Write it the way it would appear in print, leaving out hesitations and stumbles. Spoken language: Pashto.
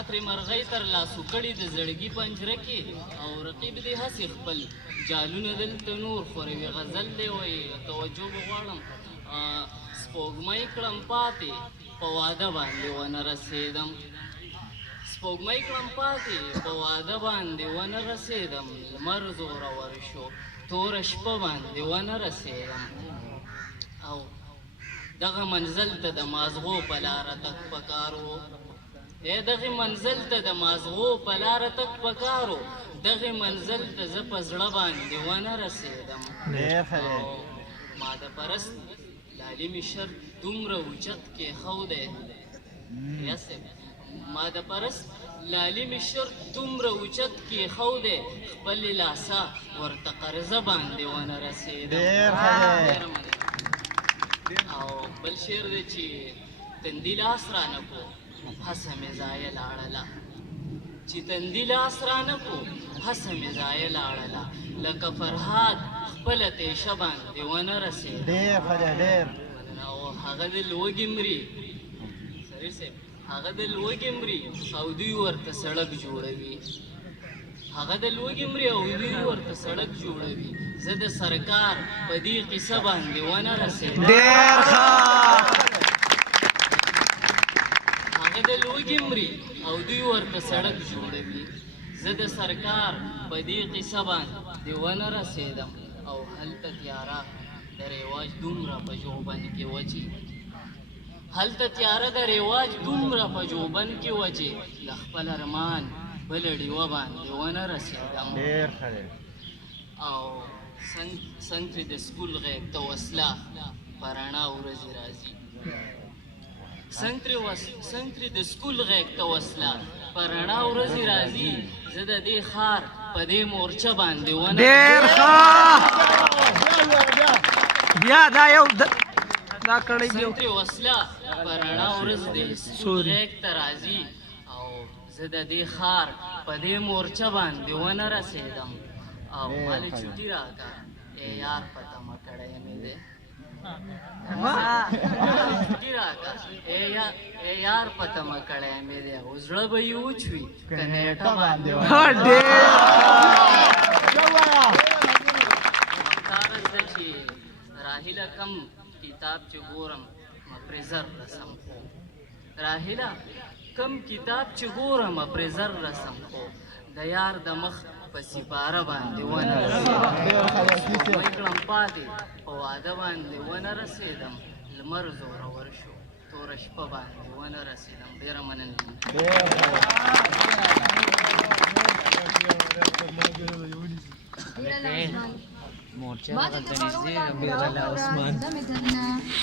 ما ترې مرغۍ تر لاسو کړي د زړګي پنجره کې او رقیب دې هسې خپل جالونه دلته نور خوروي غزل دی وایي توجه به غواړم سپوږمۍ کړم پاتې په واده باندې ونه رسېدم سپوږمۍ کړم پاتې په واده باندې ونه رسېدم لمر زورور شو توره شپه باندې ونه رسېدم او دغه منزل ته د مازغو په لاره تګ پکار و دغه منزل ته د مازغو په لاره تګ پکار و دغه منزل ته زه په زړه باندې ونه رسېدم او ما د پرست لالي مې شرط دومره اوچت کېښودی ما د پرست لالي مې شرط دومره اوچت کېښودی خپلې لاسه ورته قرضه باندې ونه رسېدم او بل شعر دی چې تندي لاس رانه کو هڅه مې ضایع لاړله چې تندي لاس رانه کو هڅه مې ضایع لاړله لکه فرهاد خپله تیشه باندې ونه رسېدم او هغه د لوږې مري سریر صاحب هغه د لوږې مري او دوی ورته سړک جوړوي هغه د لوږې مري او دوی ورته سړک جوړوي زه د سرکار په دې قصه باندې ونه رسېدم هغه د لوږې مري او دوی ورته سړک جوړوي زه د سرکار په دې قصه باندې ونه رسېدم او هلته تیاره د رواج دومره په ژوبن کې وچې هلته تیاره د رواج دومره په ژوبن کې وچې د خپل ارمان بله ډیوه باندې ونه رسېدم او څنګ ترې د سکول غیږ ته وسله په رڼا ورځې راځي څنګ ترې د سکول غیږ ته وسله په رڼا ورځې راځي زه د دې ښار په دې مورچه باندې ونه بیا دا یو دا کړی څنګ ترې وسله په رڼا ورځ د سکول غیږ ته راځي او زه د دې ښار په دې مورچه باندې ونه رسېدم او مالې چوټي راکړه ای یار په تمه کړی مې دی چوټي راکړه ای یار په تمه کړی مې دی او زړه به یې وچوي که نیټه باندې مختاره زه چې راهیله کم کتاب چې ګورم پرې زر رسم خو راهیله کم کتاب چې ګورم پرې زر رسم خو د یار د مخ په سپاره باندې ونه رسېدم سپوږمۍ کړم پاتې په واده باندې ونه رسېدم لمر زورور شو توره شپه باندې ونه رسېدم ډېره مننه